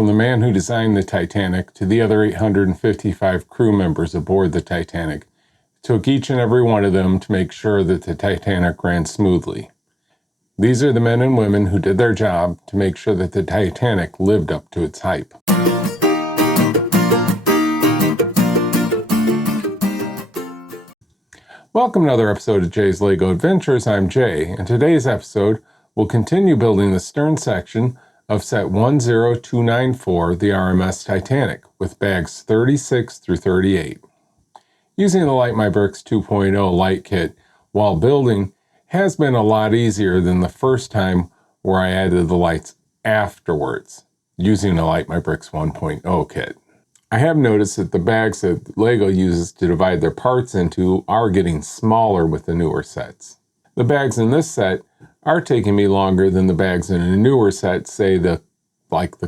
from the man who designed the Titanic to the other 855 crew members aboard the Titanic. It took each and every one of them to make sure that the Titanic ran smoothly. These are the men and women who did their job to make sure that the Titanic lived up to its hype. Welcome to another episode of Jay's LEGO Adventures. I'm Jay. In today's episode, we'll continue building the stern section of set 10294, the RMS Titanic, with bags 36 through 38. Using the Light My Bricks 2.0 light kit while building has been a lot easier than the first time where I added the lights afterwards, using the Light My Bricks 1.0 kit. I have noticed that the bags that LEGO uses to divide their parts into are getting smaller with the newer sets. The bags in this set are taking me longer than the bags in a newer set, say the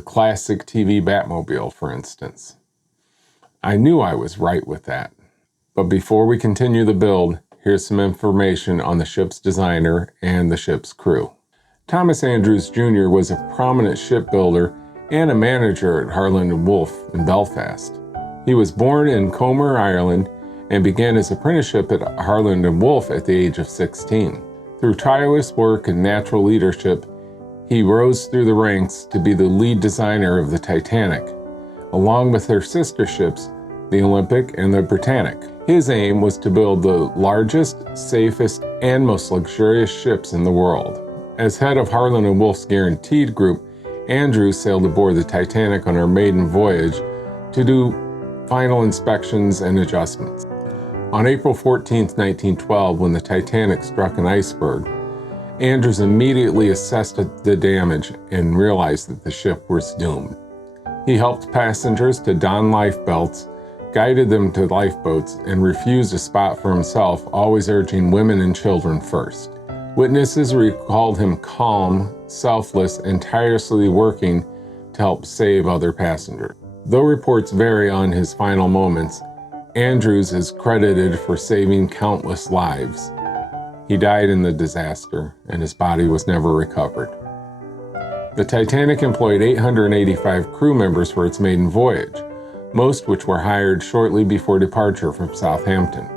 classic TV Batmobile, for instance. I knew I was right with that. But before we continue the build, here's some information on the ship's designer and the ship's crew. Thomas Andrews Jr. was a prominent shipbuilder and a manager at Harland & Wolff in Belfast. He was born in Comer, Ireland, and began his apprenticeship at Harland & Wolff at the age of 16. Through tireless work and natural leadership, he rose through the ranks to be the lead designer of the Titanic, along with her sister ships, the Olympic and the Britannic. His aim was to build the largest, safest, and most luxurious ships in the world. As head of Harland & Wolff's Guaranteed Group, Andrews sailed aboard the Titanic on her maiden voyage to do final inspections and adjustments. On April 14, 1912, when the Titanic struck an iceberg, Andrews immediately assessed the damage and realized that the ship was doomed. He helped passengers to don life belts, guided them to lifeboats, and refused a spot for himself, always urging women and children first. Witnesses recalled him calm, selfless, and tirelessly working to help save other passengers. Though reports vary on his final moments, Andrews is credited for saving countless lives. He died in the disaster, and his body was never recovered. The Titanic employed 885 crew members for its maiden voyage, most which were hired shortly before departure from Southampton.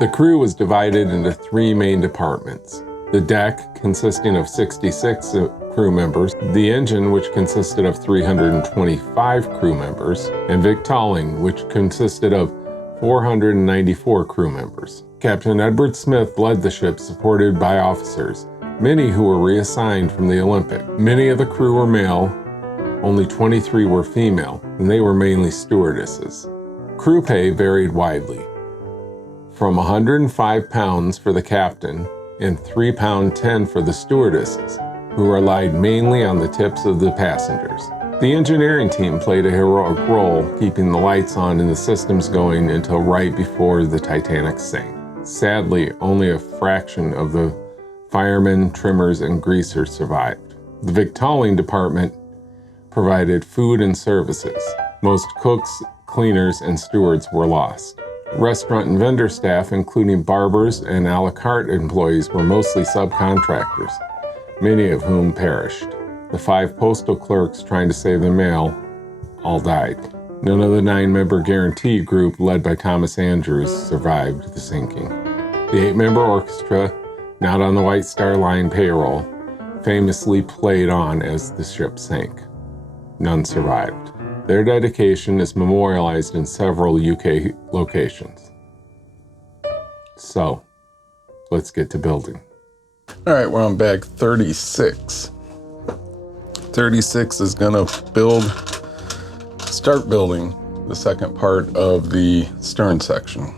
The crew was divided into three main departments: the deck, consisting of 66 crew members, the engine, which consisted of 325 crew members, and victualling, which consisted of 494 crew members. Captain Edward Smith led the ship, supported by officers, many who were reassigned from the Olympic. Many of the crew were male, only 23 were female, and they were mainly stewardesses. Crew pay varied widely, from 105 pounds for the captain and £3.10 for the stewardesses, who relied mainly on the tips of the passengers. The engineering team played a heroic role, keeping the lights on and the systems going until right before the Titanic sank. Sadly, only a fraction of the firemen, trimmers, and greasers survived. The victualling department provided food and services. Most cooks, cleaners, and stewards were lost. Restaurant and vendor staff, including barbers and a la carte employees, were mostly subcontractors, many of whom perished. The 5 postal clerks trying to save the mail all died. None of the 9-member Guarantee group, led by Thomas Andrews, survived the sinking. The 8-member orchestra, not on the White Star Line payroll, famously played on as the ship sank. None survived. Their dedication is memorialized in several UK locations. So, let's get to building. All right, we're on bag 36. 36 is gonna start building the second part of the stern section.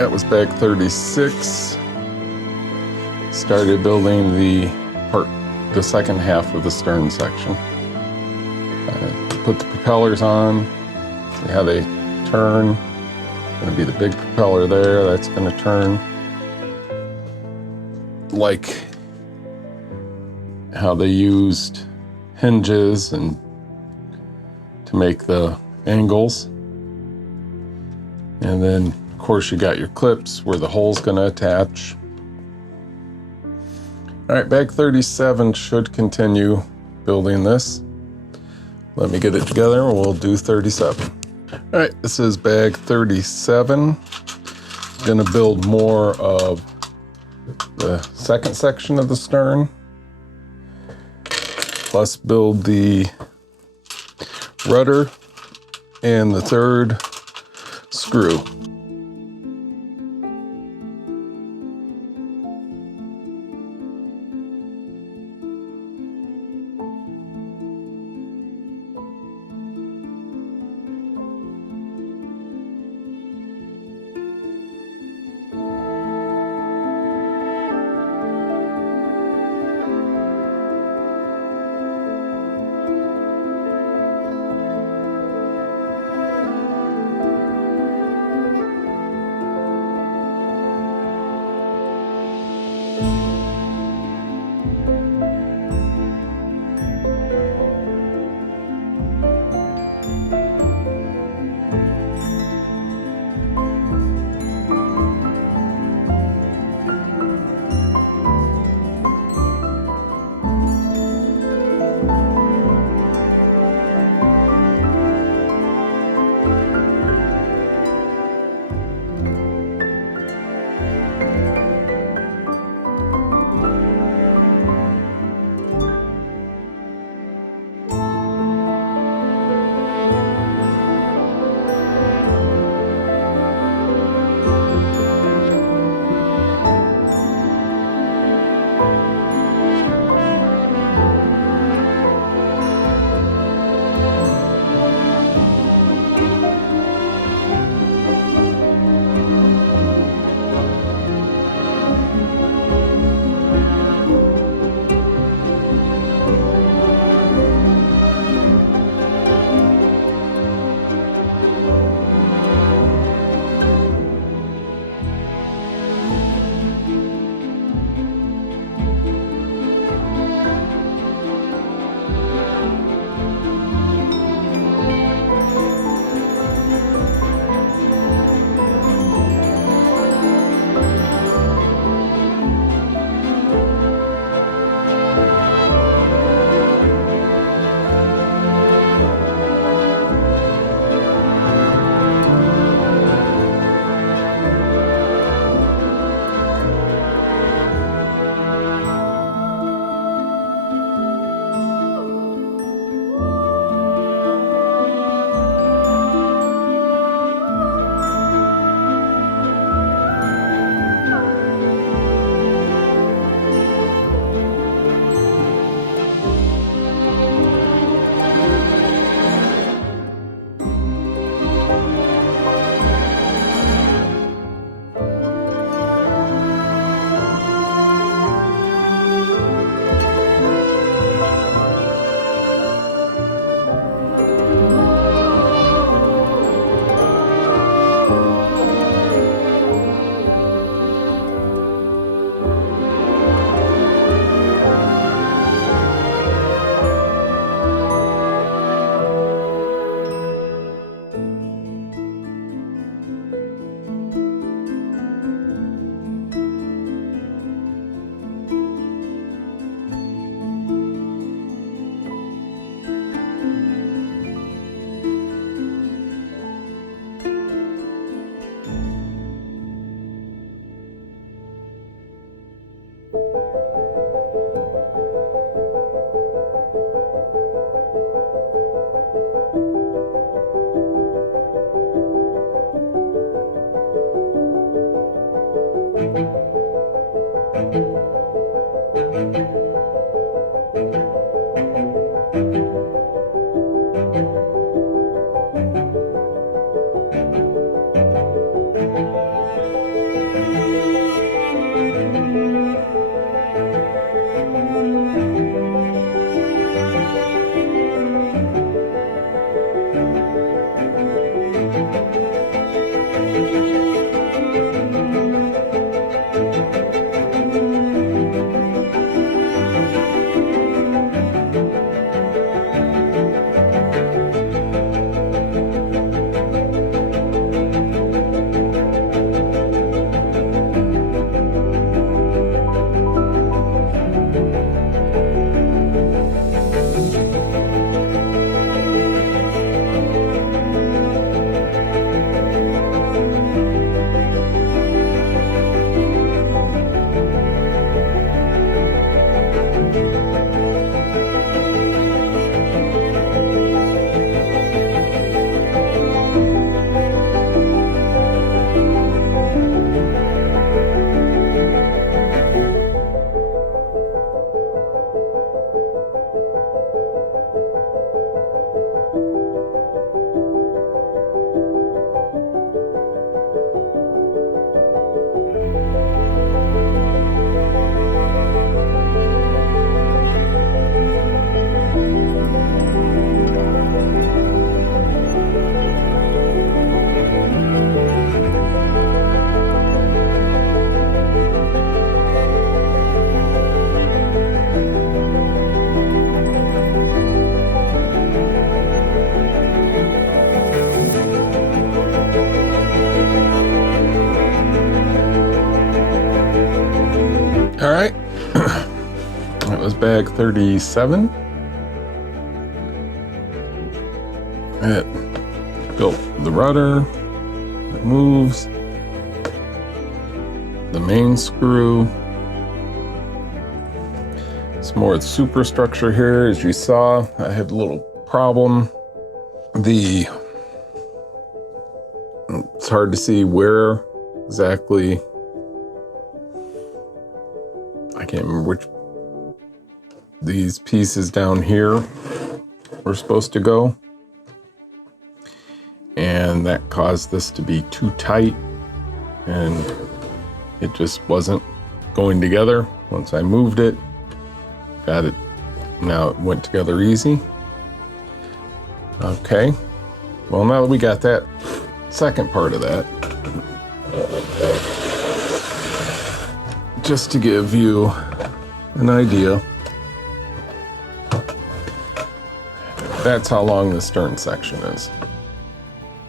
that was bag 36. Started building the second half of the stern section. Put the propellers on, see how they turn. Going to be the big propeller there, that's going to turn. Like how they used hinges and to make the angles. And then, of course, you got your clips where the hole's going to attach. All right, bag 37 should continue building this. Let me get it together and we'll do 37. All right, this is bag 37. Gonna build more of the second section of the stern, plus build the rudder and the third screw. bag 37. It built the rudder, it moves, the main screw. Some more of the superstructure here. As you saw, I had a little problem. It's hard to see where exactly, I can't remember which these pieces down here were supposed to go. And that caused this to be too tight and it just wasn't going together. Once I moved it, got it, now it went together easy. Okay, well, now that we got that second part of that, just to give you an idea, that's how long the stern section is.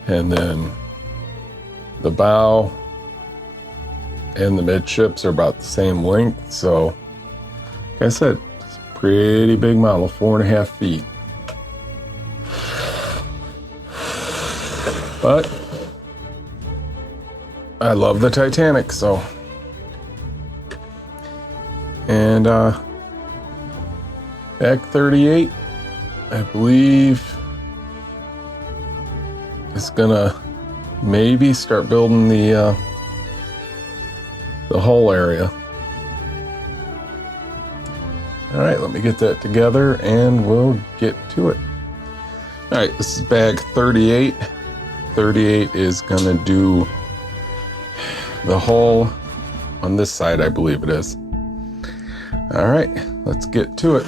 And then the bow and the midships are about the same length. So, like I said, it's a pretty big model, 4.5 feet. But I love the Titanic, so. And bag 38, I believe, is gonna maybe start building the hull area. All right, let me get that together and we'll get to it. All right, this is bag 38. 38 is gonna do the hull on this side, I believe it is. All right, let's get to it.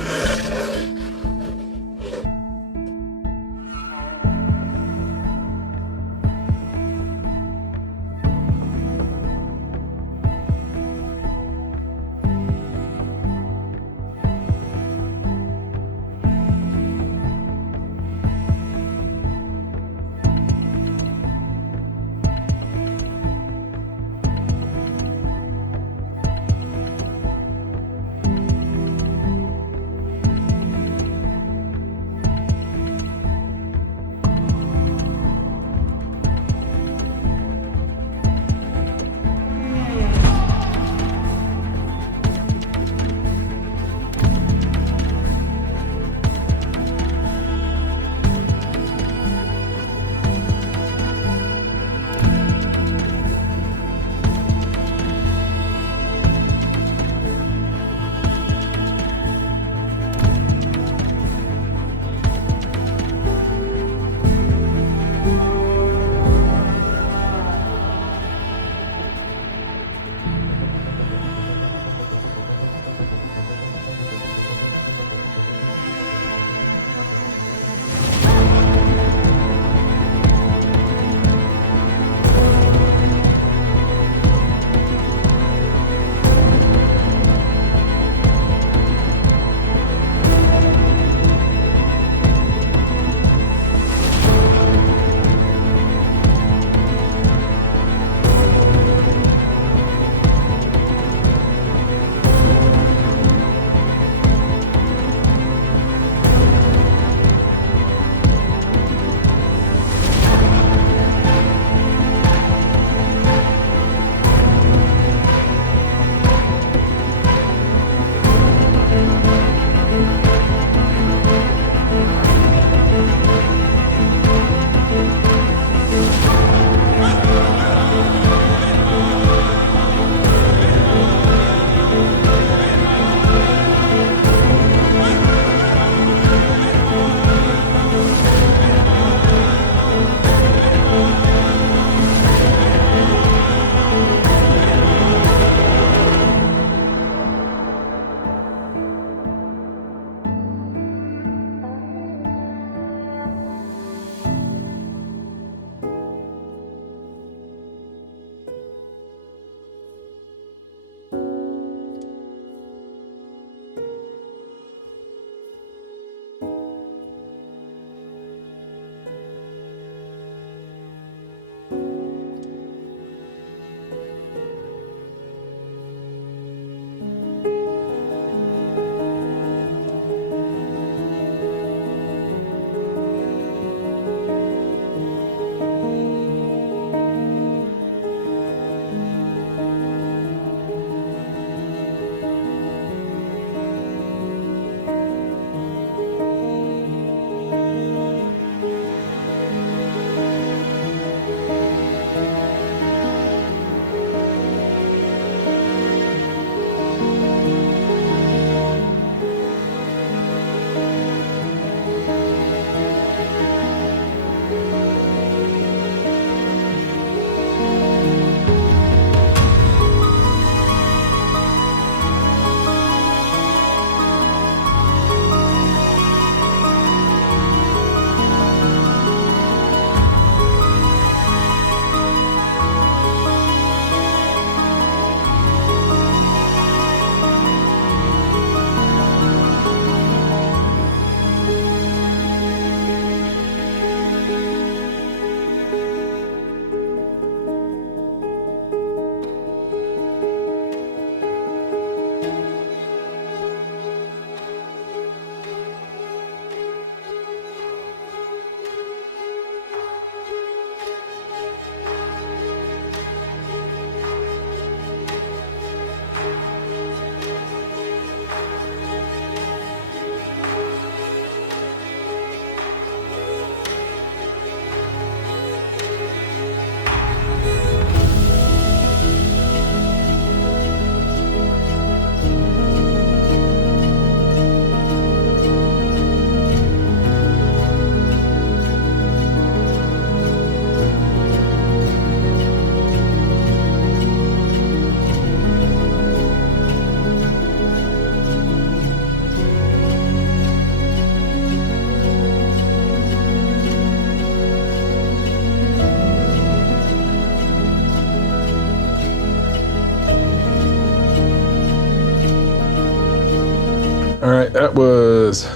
that was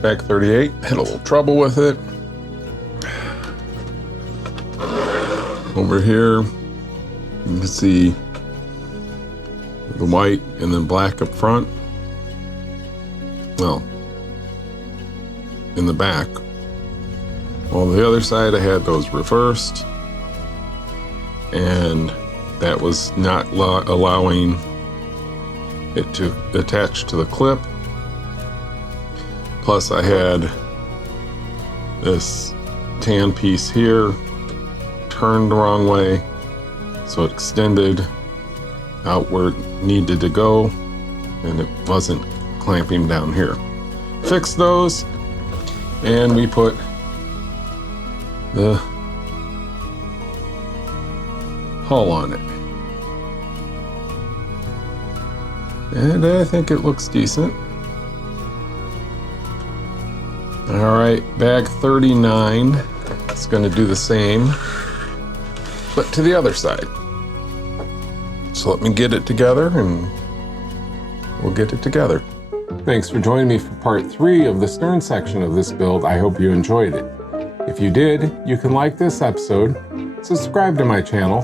bag 38. Had a little trouble with it. Over here, you can see the white and then black up front. Well, in the back. On the other side, I had those reversed, and that was not allowing it to attach to the clip. Plus, I had this tan piece here turned the wrong way, so it extended out where it needed to go, and it wasn't clamping down here. Fixed those, and we put the hull on it. And I think it looks decent. All right, bag 39 is going to do the same, but to the other side. So let me get it together and we'll get it together. Thanks for joining me for part 3 of the stern section of this build. I hope you enjoyed it. If you did, you can like this episode, subscribe to my channel,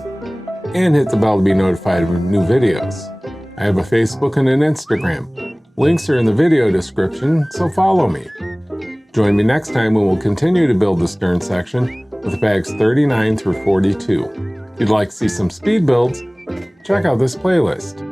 and hit the bell to be notified of new videos. I have a Facebook and an Instagram. Links are in the video description, so follow me. Join me next time when we'll continue to build the stern section with bags 39 through 42. If you'd like to see some speed builds, check out this playlist.